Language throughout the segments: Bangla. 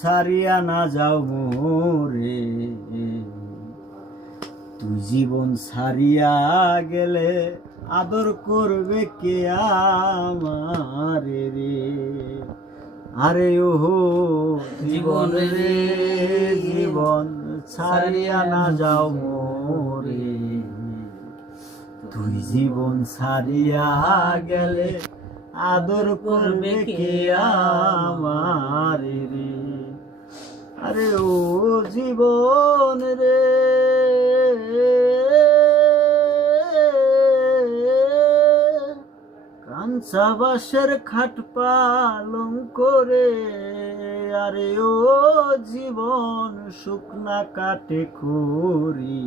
সারিয়া না যাও মোরে, তুই জীবন সারিয়া গেলে আদর করবে কে আমারে রে। আরে ওহো জীবন রে জীবন ছাড়িয়া না যাও মোরে, তুই জীবন ছাড়িয়া গেলে আদর করবে কে আমারে রে। আরে ও জীবন রে কাঞ্চা বাঁশের খাট পালং করে, আরে ও জীবন শুকনা কাটে খড়ি।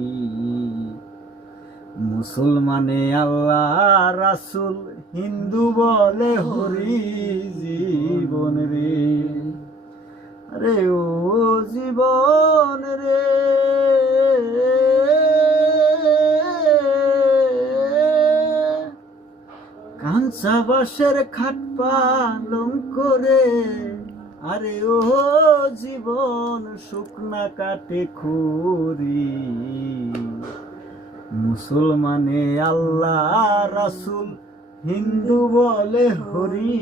মুসলমানে আল্লাহ রাসূল, হিন্দু বলে হরি জীবন রে। আরে ও জীবন রে কাঞ্চা বাঁশের খাট পালং করে, আরে ও জীবন শুকনা কাটে খড়ি। মুসলমানে আল্লাহ রাসূল, হিন্দু বলে হরি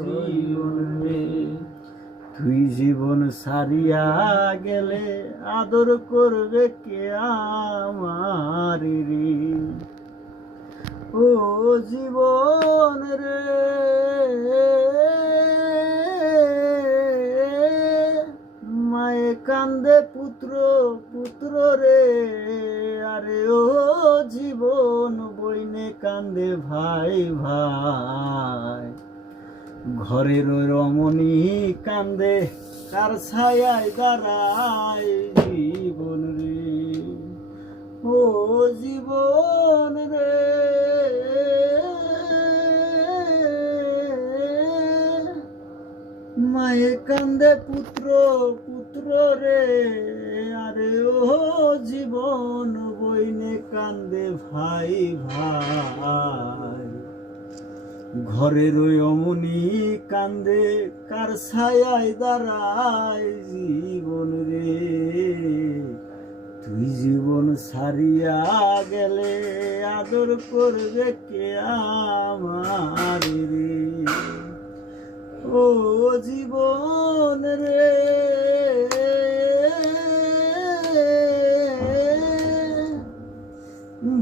জীবন রে। তুই জীবন সারিয়া গেলে আদর করবে কে আমারে রে। ও জীবন রে মায়ে কান্দে পুত্র পুত্র রে, আরে ও জীবন বইনে কান্দে ভাই ভাই। ঘরের রমণী কান্দে কার ছায়ায় দাঁড়ায় জীবন রে। ও জীবন রে মায়ে কান্দে পুত্র পুত্র রে, আরে ও জীবন বইনে কান্দে ভাই ভাই। ঘরের অমনি কান্দে কার ছায়ায় দাঁড়ায় জীবন রে। তুই জীবন সারিয়া গেলে আদর করবে কে আমারে রে। ও জীবন রে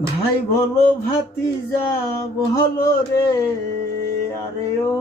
ভাই বলো ভাতিজা বলো রে, আরে ও